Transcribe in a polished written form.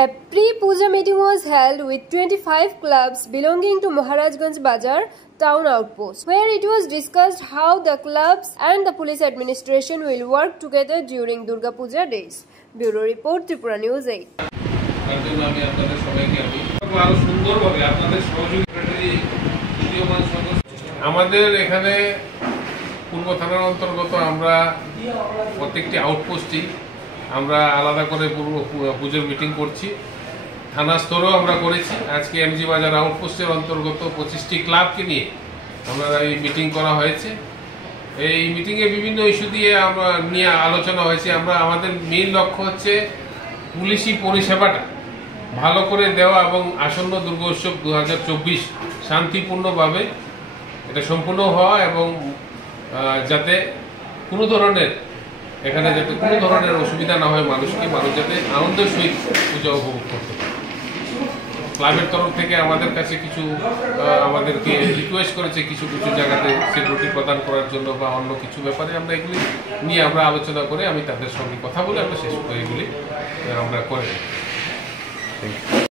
A pre-puja meeting was held with 25 clubs belonging to Maharajganj Bazar town outpost, where it was discussed how the clubs and the police administration will work together during Durga Puja days. Bureau Report, Tripura News 8. আমাদের এখানে পূর্ব থানার অন্তর্গত আমরা প্রত্যেকটি আউটপোস্টই আমরা আলাদা করে পুজোর মিটিং করছি। থানা স্তরেও আমরা করেছি। আজকে এমজি বাজার আউটপোস্টের অন্তর্গত 25টি ক্লাবকে নিয়ে আমরা এই মিটিং করা হয়েছে। এই মিটিংয়ে বিভিন্ন ইস্যু নিয়ে আলোচনা হয়েছে। আমাদের মেইন লক্ষ্য হচ্ছে পুলিশি পরিষেবাটা ভালো করে দেওয়া এবং আসন্ন দুর্গোৎসব 2024 শান্তিপূর্ণভাবে এটা সম্পূর্ণ হওয়া এবং যাতে কোনো ধরনের অসুবিধা না হয়, মানুষ যাতে আনন্দের সহিত পূজা উপভোগ করতে পারে। ক্লাবের তরফ থেকে আমাদের কাছে আমাদেরকে রিকোয়েস্ট করেছে কিছু জায়গাতে সিকিউরিটি প্রদান করার জন্য বা অন্য কিছু ব্যাপারে আমরা এগুলি নিয়ে আলোচনা করে আমি তাদের সঙ্গে কথা বলে আমরা শেষ করে এগুলি আমরা করে